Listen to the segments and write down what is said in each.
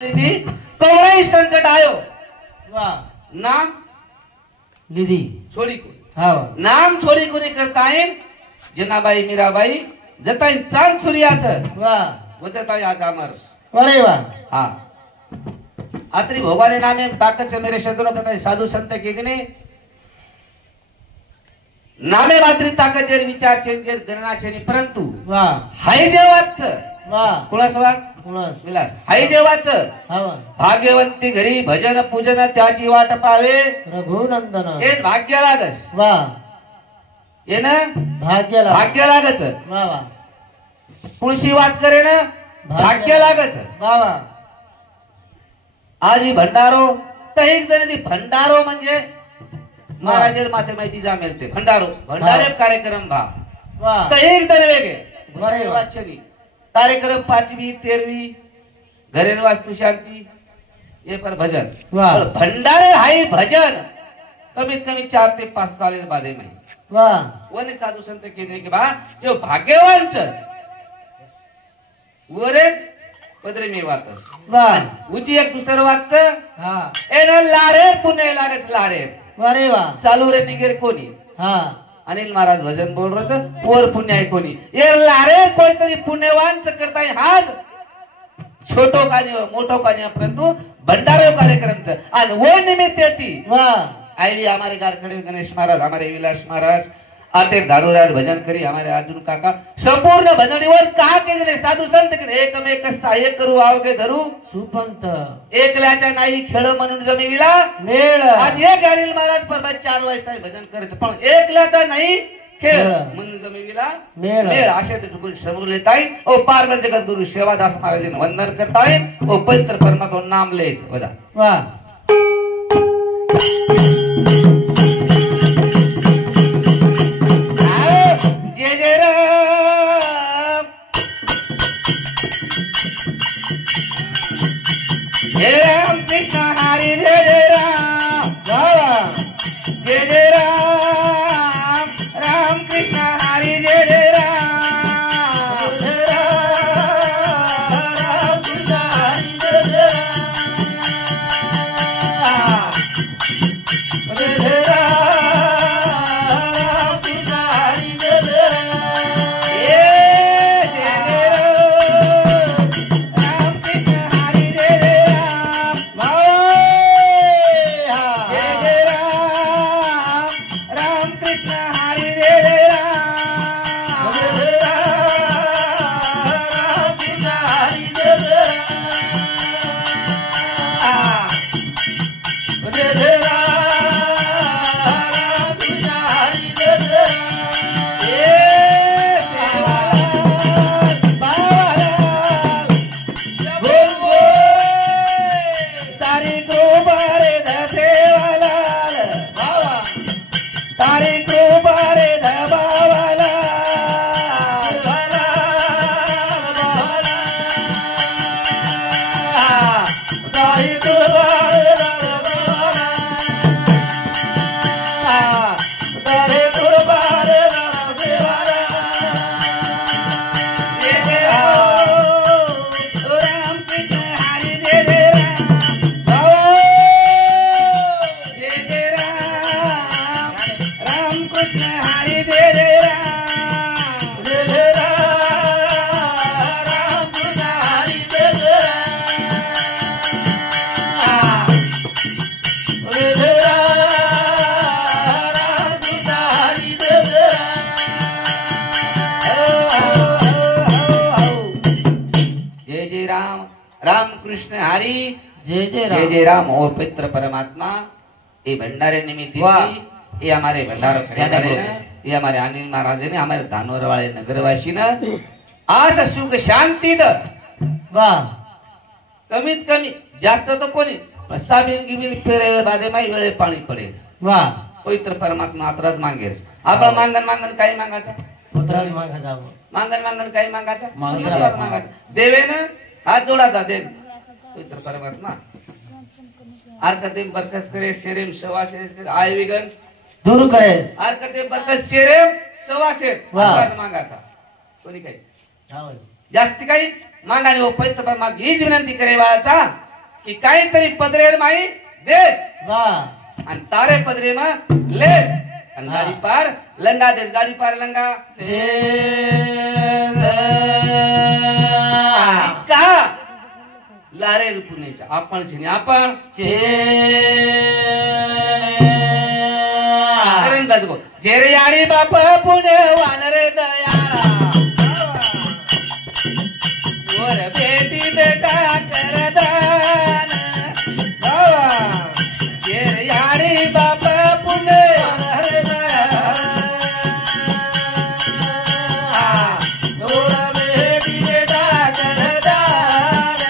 निधि कौड़ाई संकट आयो नाम निधि छोड़ी को हाँ नाम छोड़ी को करताय जनाबाई मीराबाई जताय चाल सूर्याचं वचताय आज अमर अरे वाह हाँ आत्री भोगाले नामे ताकत से मेरे शत्रुओं कताय साधु संत केगने नामे मात्र ताकत जर विचार चेंजेर गणना चेनी परंतु वाह हाय जेवात वाह कुणास वाट कुणास विलास हाय जेवाच हाँ भाग्यवंती घरी भजन पूजन त्याची वाट पावे रघुनंदन हे भाग्य लागस वाह ये ना भाग्य लागच वाह वाह पुळशी वाट करे ना भाग्य लागच वाह वाह आज ही भंडारो तहीक जणी भंडारो म्हणजे महाराजेर माथे माहिती जा मिळते भंडारो भंडारे कार्यक्रम भा वाह तहीक जण वेगळे बरे वाचनी कार्यक्रम 5वी 13वी घरेन वास्तु शांती ये पर भजन वाह भंडारे हाय भजन कमीत कमी 4 ते 5 साल बादे में वाह वने साधु संत केने के बा जो भाग्यवान छ वरे पदरे में वातस वाह उची एक दुसर वाच हाँ एन लारे पुणे लागत लारे अरे वाह चालू रे निगेर कोणी हाँ अनिल महाराज भजन बोल रहे पोर पुण्य आहे कोणी ये लारे कोणतरी पुण्यवान करताय हाज छोटो कानी मोठो कानी परंतु भंडारो कार्यक्रम आणि वो निमित्त ती वाह आईली हमारे गारखड़े गणेश महाराज हमारे विलास महाराज आते दारूराज भजन करी हमारे अर्जुन काका संपूर्ण भजनीवर कहा के जने साधू संत के एकमेक सहाय्य करू आवगे धरू सुपंत एकल्याच्या नाही खेळ म्हणून जमिविला मेळ आज एक अनिल महाराज पर 4 वाजता भजन करत पण एकल्याचा नाही खेळ म्हणून जमिविला मेळ अशा ते तुकुल श्रम लेताय ओ पार्वती जगत गुरु सेवादास महाराजांना वंदन करताय ओ पवित्र परमात्मा नाम लेत बदा वाह जय राम कृष्ण हरि जय जय राम जय जय राम राम कृष्ण हरि जय जय राम राम कृष्ण हरि जय जय राम जय जय राम कृष्ण हरि जय जय जय जय राम ओ पवित्र परमात्मा ये भंडारे निमित्त ये हमारे भंडारो ये हमारे अनिल महाराज ने हमारे धानोर वाले नगरवासी ने आज सुख शांती द वाह कमीत कमी जास्त तो कोणी साबीन गिबीन फेरे बादे माई वेळे पाणी पडे वाह पवित्र परमात्मा आतराज मागेस आपला मांगन काही मागायचा पुत्राज मागायचा मांगन काही मागायचा देवेन हात जोडाचा दे पवित्र परमात्मा आरकतेम बरकत करे शेरेम सवासे आय विगन दूर करे आरकतेम बरकत शेरेम सवासे मागाचा कोणी काही जास्ती काही मागाने पवित्र परमात्मा हीच विनंती करे बाळाचा की काहीतरी पदरेल माई देश वा आणि तारे पदरे मा लेस आणि गाडी पार लंगा देश गाडी पार लंगा का लारे पुण्याच्या आपण छिने आपण जेरे याडी बाप पुणे वानरे दयाळा वर बेटी बेटा करदान जेरे याडी बाप पुणे वानरे दयाळा वर बेटी बेटा करदान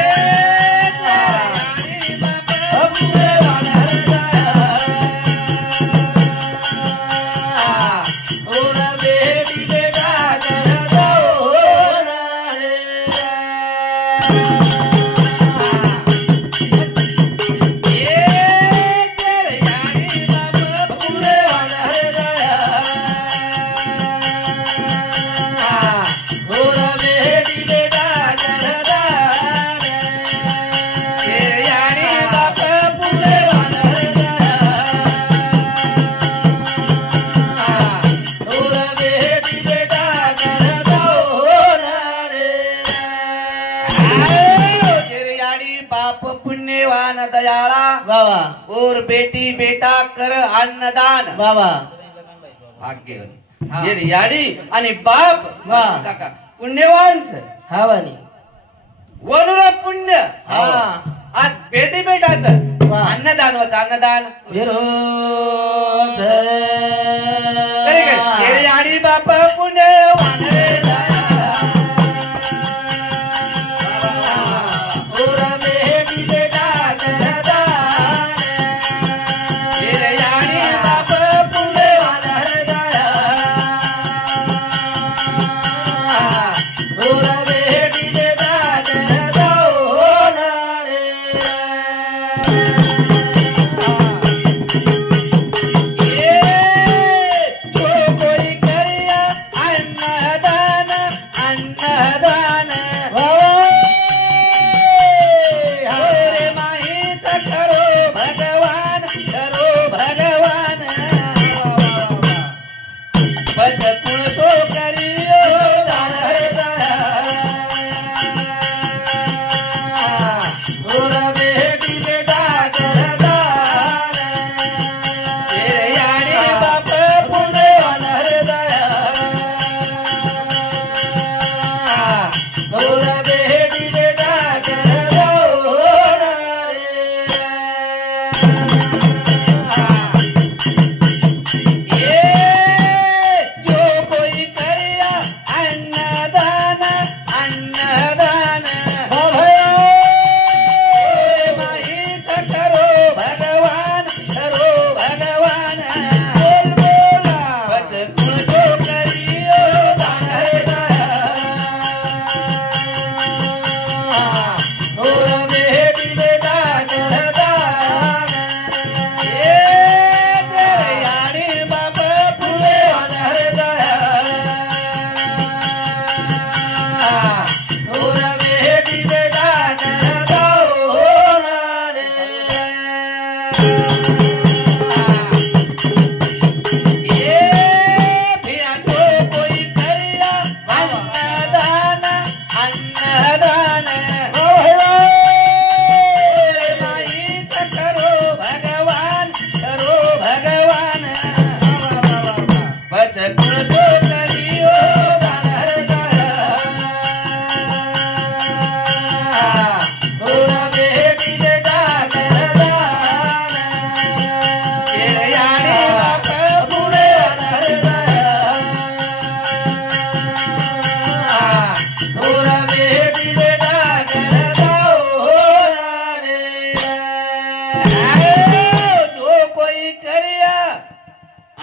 याडी बाप पुणे वानरे दयाळा दयाळा बाबा और बेटी बेटा कर अन्नदान बाबा भाग्य याडी आणि बाप काका पुण्यवान हावानी वनुर पुण्य हा आज बेटी बेटाचं अन्नदान होतं अन्नदान विरोध याडी बाप पुण्यवान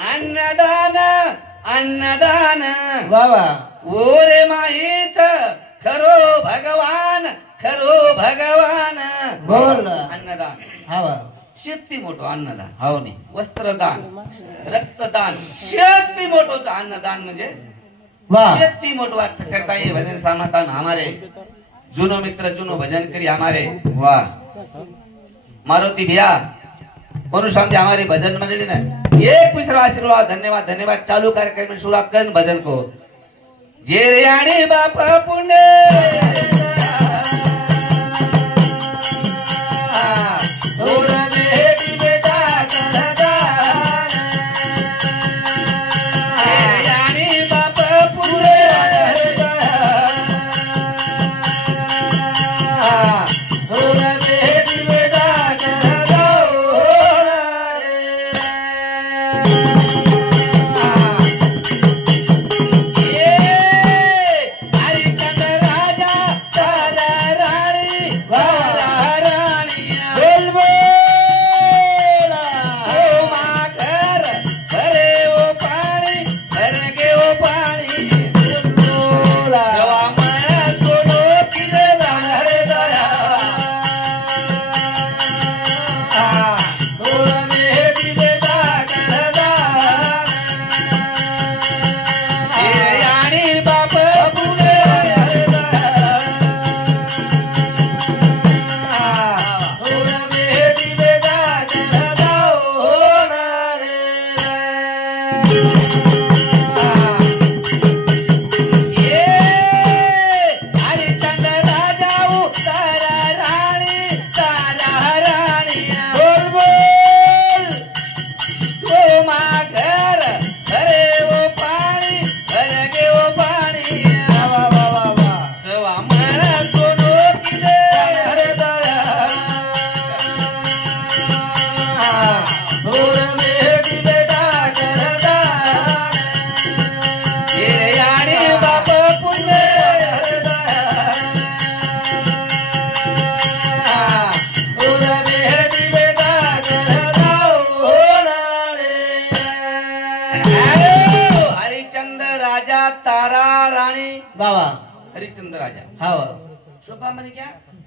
अन्नदान अन्नदान बाबा ओरे माईच खरो भगवान बोल अन्नदान हवा शक्ती मोठो अन्नदान हावनी वस्त्रदान रक्तदान शक्ती मोठोच अन्नदान म्हणजे वाह शक्ती मोठो वाच करता ये भजन समाधान हमारे जूनो मित्र जूनो भजन करी हमारे वाह मारुति भैया अनुशाम जी हमारी भजन मंडली ने एक दूसरा आशीर्वाद धन्यवाद धन्यवाद चालू कार्यक्रम में शुरुआत कर भजन को जे रेयाणी बापा पुण्य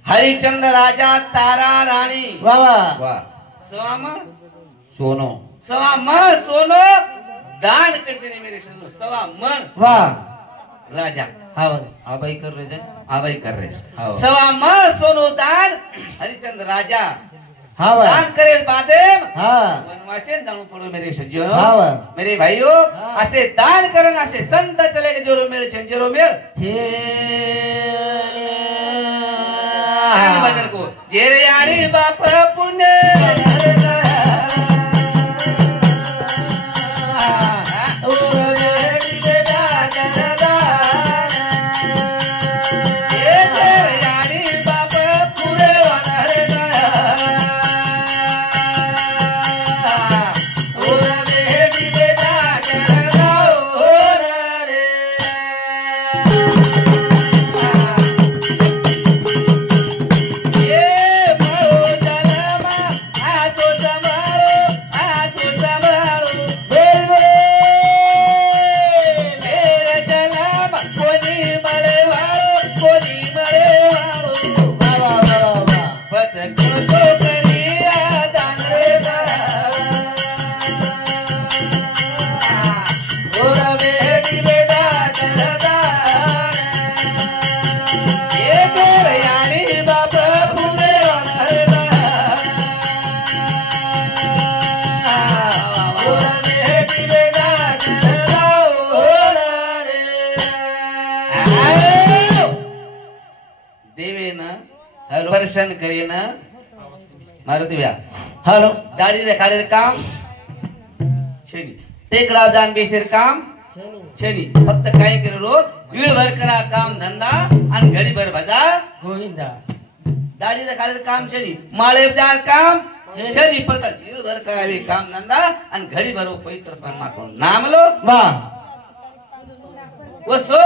हरिचंद्र राजा तारा रानी वाह वाह वाह स्वाम सोनो सवा मन सोनो दान कर देने मेरे शत्रु सवा मन वाह राजा हाँ आबाई कर रहे सवा मन सोनो दान हरिचंद्र राजा हाँ दान करे बादे हाँ वनवासे जाणू पडो मेरे सज्जनो हाँ मेरे भाइयों असे दान करण असे संत चले के जोरो मेल छंजरो मेल भजन को जेरे यारी बाप पुण्य दर्शन करीन मारुती व्या हॅलो गाडी रे खाली काम छेनी टेकडाव जान बेसेर काम छेनी फक्त काय करो वीळ भर करा काम धंदा आणि घडी भर भजा गोविंदा गाडी रे खाली काम छेनी माळे जार काम छेनी फक्त वीळ भर करावे काम धंदा आणि घडी भर पवित्र परमात्मा नाम लो वाह वसो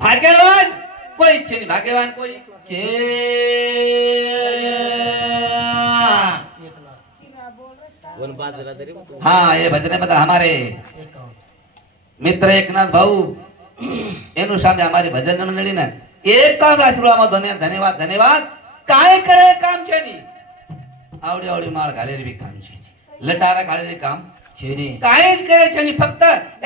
भाग्यवान कोई छेनी भाग्यवान कोई हाँ ये भजन बता हमारे मित्र एकनाथ भाऊ एनु सामने हमारी भजन मंडली ने एक काम आशीर्वाद में धन्यवाद धन्यवाद काय करे काम छेनी आवडी आवडी माळ घालेली बी काम छेनी लटारा घालेली काम छेनी कायच करे छेनी फक्त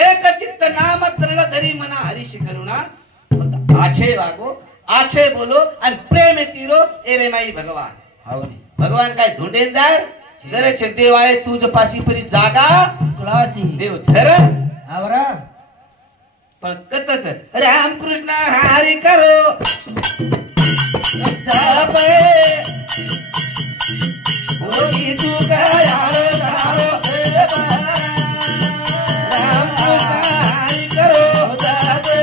एक चित्त नाम तृण धरी मना हरिशी करुणा फक्त आछे वागो आछे बोलो आणि प्रेम तीरो एरे माई भगवान हावनी भगवान काय धुंडेन जाय जरे छे देव आहे तुझ पाशी परी जागा क्लासी देव झर आवरा पण कतच राम कृष्ण हरी करो जापे होई तू काय आरो दारो राम कृष्ण हरी करो जापे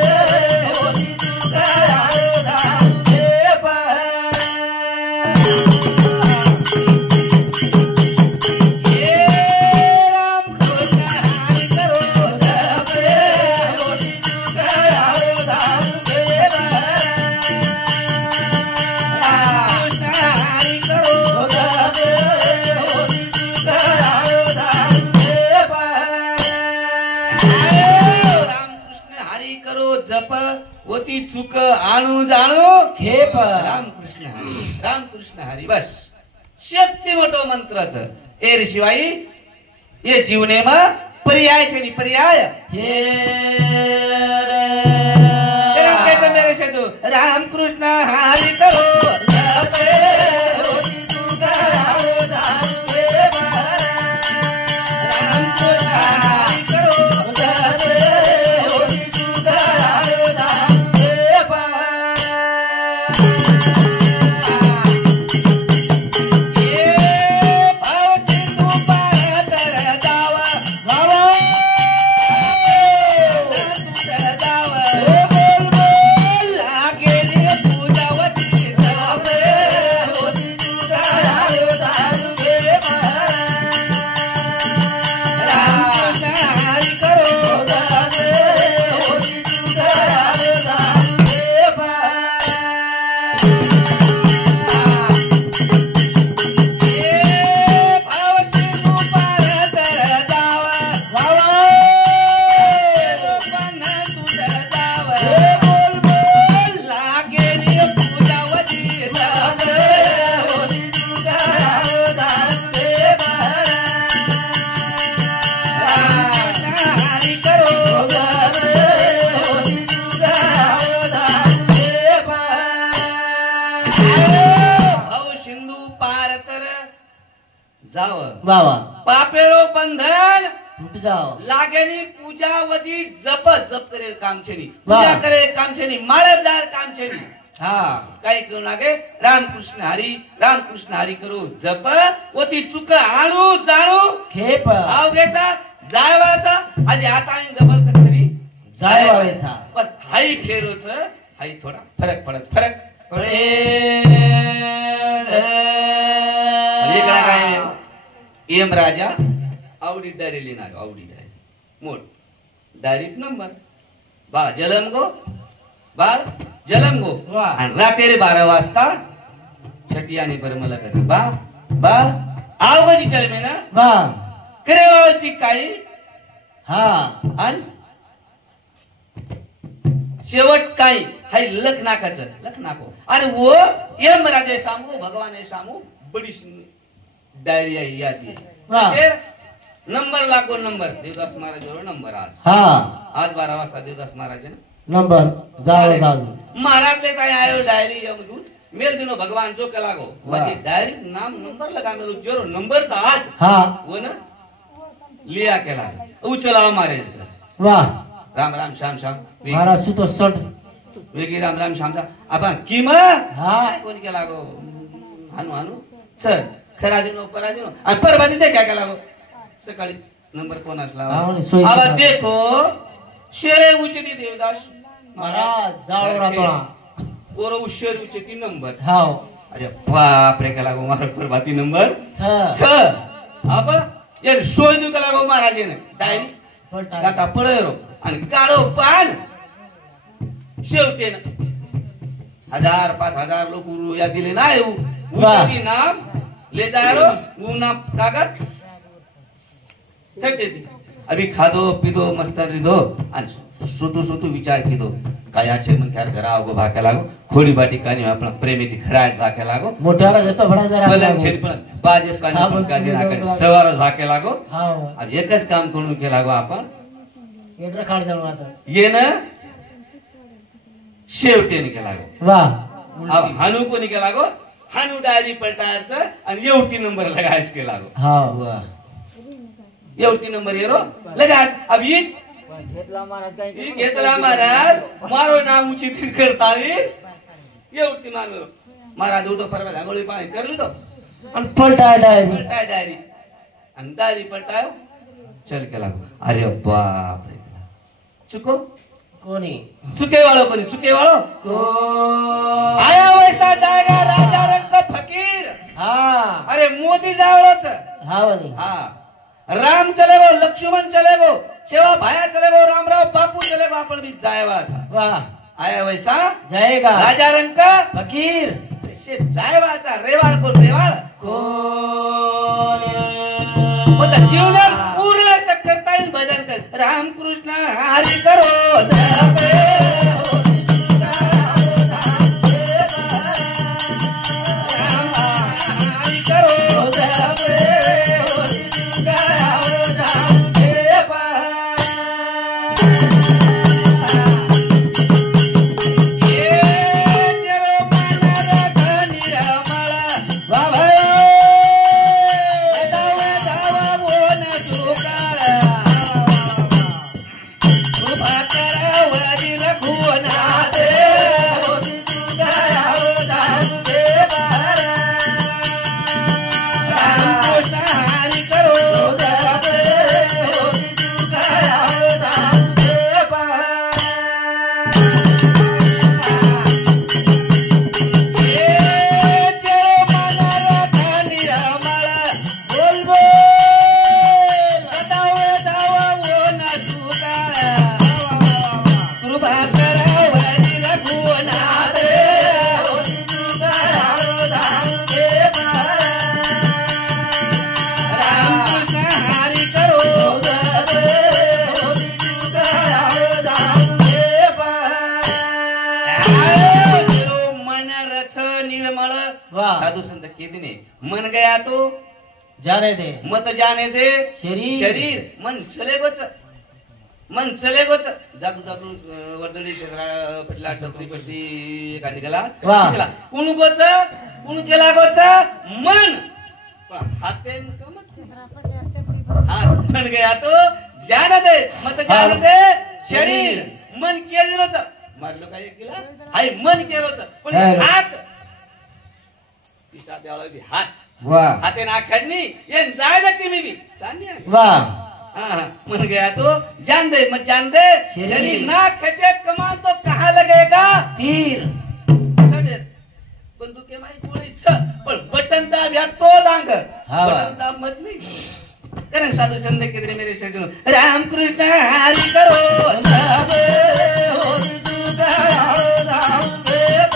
होई तू काय आरो दारो होती चुक आणू जाणू खेप रामकृष्ण हरी रामकृष्ण हरी बस शक्ती मोठो मंत्राच एर शिवाई ये जीवने में पर्याय छे नी पर्याय मेरे से तो रामकृष्ण हरी करो बाबा पापेरो बंधन टूट जाओ लागेनी पूजा वजी जप जप करे काम छेनी पूजा करे काम छेनी माळेदार काम छेनी हाँ काय करू लागे रामकृष्ण हरी करू जप वती चुक आणू जाणू खेप आव घेता जाय वाचा आज आता आईन जबल करी जाय वाचा बस हाई फेरोच हाई थोडा फरक पडे लेकरा काय एम राजा आवडी डायरी लिहिणार आवडी डायरी मोठ डायरीत नंबर बाळ जलम गो आणि रात्री 12 वाजता छटी आणि बरमला कसं बाळ आवजी चलमे ना बा करेवाची काही हा आणि शेवट काही हाय लख नाको आणि वो एम राजे सामू भगवाने सामू बडी डायरी आई याची नंबर लागो नंबर देवदास महाराज नंबर आज आज 12 वाजता देवदास महाराज नंबर जाओ महाराज ले काय आयो डायरी यमदूत मेल दिनो भगवान जो के लागो म्हणजे डायरी नाम नंबर लगा मेलो जोरो नंबर था आज वो ना लिया केला उचलाव मारे वाह राम श्याम महाराज सुतो सट वेगी राम श्याम आपण किम कोण के लागो हानू सर खरा दिनो परा दिनो आणि परवा दिते काय केला सकाळी नंबर कोण असला आवा देखो शेरे उचती देवदास महाराज जाओ रातो पोर उशेर उचती नंबर हाव अरे बाप रे केला गो मार परवाती नंबर 6 आपण ये सोय दु केला गो महाराजने डायरी आता पळेरो आणि काढो पान शेवटेन 1000-5000 लोक या दिले ना उचती नाम ले जारो ऊना कागज अभी खादो पिदो मस्त रिदो आणि सोतू विचार किदो काय आछे मन ख्यार घरा आगो भाके लागो खोडी बाटी कानी आपण प्रेमीती खराज भाके लागो मोठ्याला जतो भडा जरा बलन छेड पण बाजे कानी पण काजी ना करे सवारच भाके लागो हाव अब एकच काम करून के लागो आपण एड्र काढ जाऊ आता ये ना शेवटीने केला गो वा हानू कोणी केला गो हानू डायरी पलटायचं आणि एवढी नंबर लगायच केला गो हा वा एवढी नंबर येरो लगायच अब ये घेतला महाराज मारो नाम उचित करता एवढी मारो महाराज उठो परवा आंघोळी पाणी करली तो आणि पलटाय डायरी आणि डायरी पलटायो चल केला अरे बाप रे चुको कोणी चुकेवाळो कोणी चुकेवाळो आया वैसा जाएगा राजा रंग का फकीर हा अरे मोदी जावळोच हा वाली हा राम चले वो लक्ष्मण चले वो शेवा भाया चले वो रामराव बापू चले वो आपण भी जाएवा था वाह आया वैसा जाएगा राजा रंग का फकीर से जाएवा था रेवाळ कोण रेवाळ कोण जीवनात पूर्ण करता येईल भजन कर रामकृष्ण हरी करो जपे साधु संत कहते मन गया तो जाने दे मत जाने दे शरीर शरीर मन चले गोच जातू जातू वर्दळी पटला टपरी पटली एखादी गेला कोण गोच कोण केला गोच मन हाते हात मन गया तो जाने दे मत जाने दे शरीर मन केलं होतं मारलो काय केला हाय मन केलं होतं पण हात हात वाह हाते नाखडनी ये जायला की मी भी चांदी वाह हां मन गया तो जान दे मत जान दे शरीर ना खचे कमान तो कहां लगेगा तीर सडे बंदूक के माई गोळी पण बटन दाब या तो दांग बटन दाब मत नहीं कारण साधु संत के तेरे मेरे सजनो राम कृष्ण हरि करो सबे हो दुगा राम देव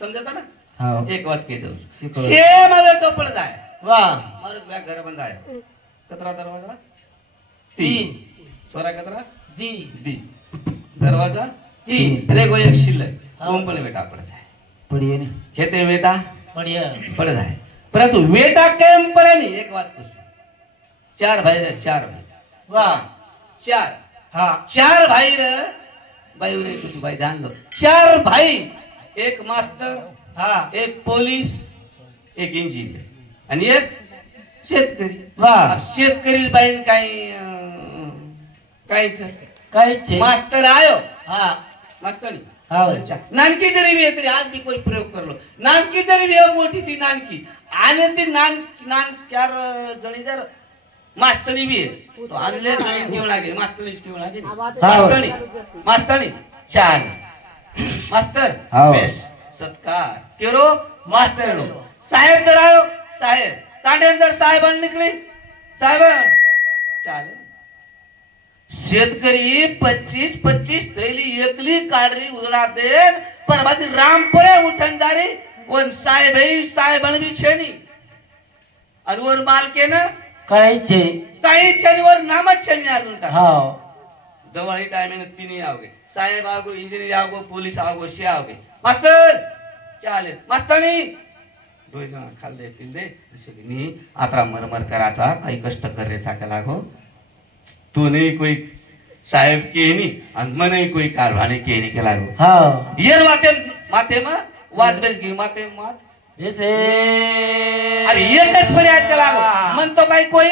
समझता ना एक बात कह दो सेम अवे तो पड़ जाए वाह मारो क्या घर बंदा है कतरा दरवाजा 3 सोरा कतरा दी दरवाजा 3 रे कोई एक शिल्ल कंपनी बेटा पड़ जाए पढ़िए नहीं खेते बेटा बढ़िया पड़ जाए परंतु बेटा केम पड़े नहीं एक बात पूछ 4 भाई 4 भाई वाह 4 हाँ 4 भाई र बाई रे तुझी बाई ध्यान लो 4 भाई, एक मास्तर, हाँ एक पोलीस, एक इंजिनियर आणि एक शेतकरी. वाह शेतकरी बाईन काहीच मास्तर आयो. हाँ मास्तरी हाँ नानकी जरी भी तरी आज भी कोई प्रयोग करलो नानकी जरी भी मोठी ती नानकी आणि ती नान 4 जणी जर मास्तरी भी तो आणले घेऊन लागे मास्तरी घेऊन लागे मास्तरी 4 मास्तर बेस सत्कार केरो मास्तर लो साहेब जर आयो साहेब तांडे जर साहेबान निकली साहेब चाल शेतकरी 25 थैली एकली काढरी उजळा देन पर बाकी रामपुरे उठन जारी वन साहेबन भी छेनी आणि वर मालके ना काही छेनी वर नामच छेनी अजून का दवाई टाइम तिन्ही आवगे साहेब आवगो इंजिनियर आवगो पोलीस आवगो शे आवगे मास्तर चालेल मास्तरनी दोय जण खाल्ले पिल्ले असे आता मरमर कराचा काही कष्ट करायचा का लागो तू नहीं कोई साहेब के नहीं और मने कोई कारभारी के नहीं के लागो. हाँ ये माथे में वाद बेच गई माथे मात जैसे अरे ये कस पर आज का लागो मन तो काही कोई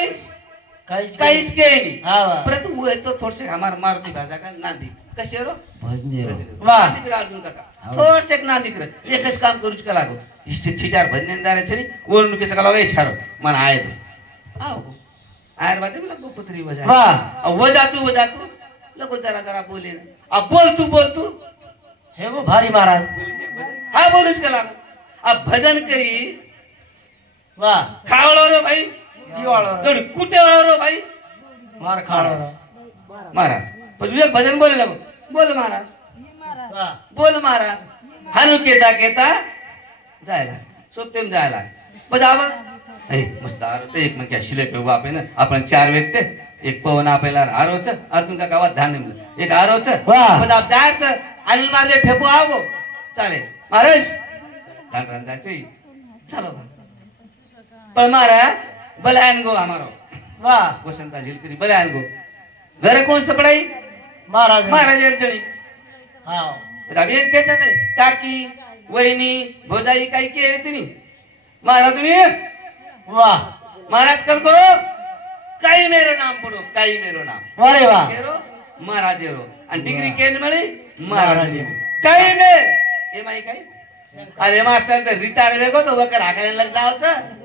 काहीच के नहीं. हाँ परंतु वो तो थोड़े से हमार मारुति भाजा का नांदी कसे रो भजने वाह दिख रहा अर्जुन काका थोड़े से ना दिख रहा ये कस काम करूच का लागो इससे 6-4 भजनेदार छे नहीं वो उनके सका लगे इशारो मन आए तो आओ आयर बातें में लगो पुत्री वजा वाह अब वो जातू लगो जरा बोले अब बोल तू है वो भारी महाराज. हाँ बोल उसका लागो अब भजन करी वाह खावड़ो रो भाई दीवाड़ो कुटे वालो रो भाई मार खाड़ो महाराज पर एक भजन बोले लगो बोल महाराज वाह बोल महाराज हनु केता जायला सोबतेम जायला बजावा मस्त आरो एक मग शिले पे उभा ना आपण 4 व्यक्ती एक पवन आपल्याला आरोच अर्जुन का गावात धान्य मिळलं एक आरोच आप जायचं आणि माझे ठेपू आवो चालेल महाराज धान जायचे चलो पण महाराज बलायन गो हमारो वाह वसंता झिलकरी बलायन गो घरे कोण सपडाई महाराज अर्चणी हाँ अब एक कहता है काकी वहिनी भोजाई काही के रे तिनी महाराज तुम्ही वाह महाराज कर दो काही मेरो नाम पडो काही मेरो नाम अरे वाह केरो महाराज रो आणि डिग्री केन मिळी महाराज काही मेर ए माई काही अरे मास्टर तर रिटायर वेगो तो वकर हाकायला लग जावचं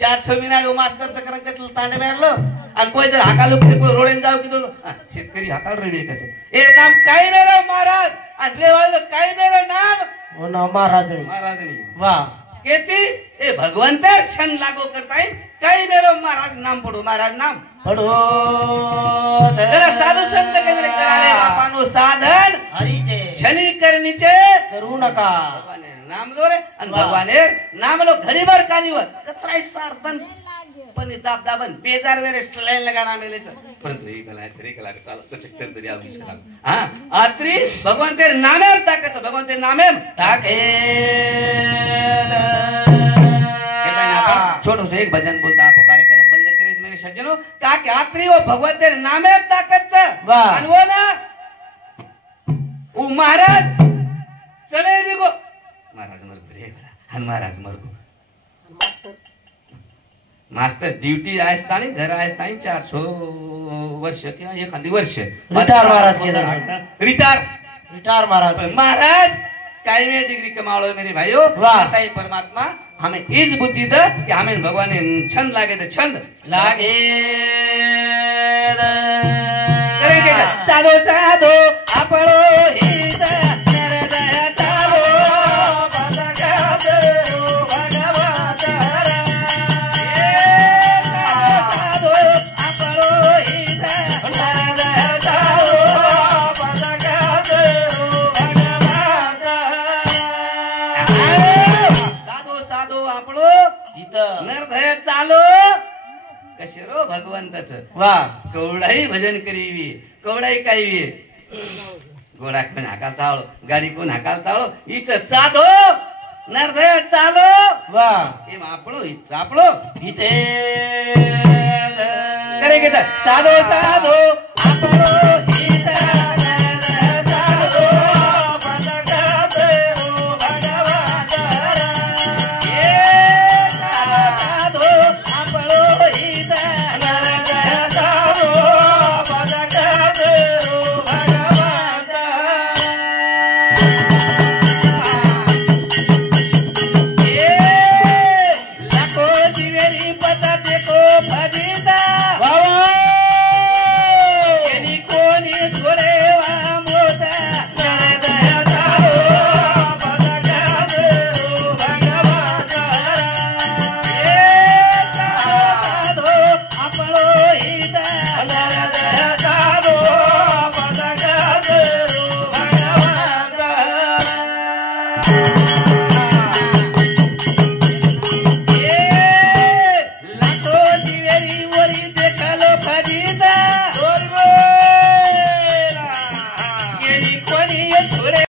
4-6 महिना गो मास्टर च करन कतल तांडे मारलो आणि कोई जर हाकालो की कोई रोडेन जाव की तो शेतकरी हाकाल रेडी कसं ए नाम काही मेरो महाराज आणि लेवाळ काही मेरो नाम ओ ना महाराजनी वाह केती ए भगवंत क्षण लागो करताय काही मेरो महाराज नाम पडो महाराज नाम पडो जरा साधू संत केंद्र कराले बापानो साधन हरीचे क्षणी करणीचे करू नका भगवाने नाम लो रे आणि भगवाने नाम लो घडीभर कानीवर कतराई सार्थन पण दाबदाबन बेजार वेरे स्लाइन लगाना मेलेच परंतु एक कला चाल कसे कर तरी आविष करा हां आत्री भगवान तेरे नामे ताकत भगवान तेरे नामे ताके छोटो से एक भजन बोलता आपको कार्यक्रम बंद करे मेरे सज्जनों का कि आत्री वो भगवान तेरे नामे ताकत वाह आणि वो ना ओ महाराज चले भी को महाराज मर गए हन महाराज मर गो मास्टर ड्यूटी आयस्तानी घर आयस्तानी 400 वर्ष किंवा एखादी वर्ष रिटायर महाराज के रिटायर महाराज काही में डिग्री कमाओ मेरे भाइयों वाह परमात्मा हमें इस बुद्धि द कि हमें भगवान ने छंद लागे तो छंद लागे करेंगे साधो साधो आपड़ो हित नरदय साधो नरदय चालो कसे रो भगवंताच वाह कवडाई भजन करीवी कवडाई काही घोडा कोण हाकालताळो गाडी कोण हाकालताळो इथं साधो नरदय चालो वाह एम आपळो हिच आपळो इथे करे के साधो साधो आपळो हिच Thank you.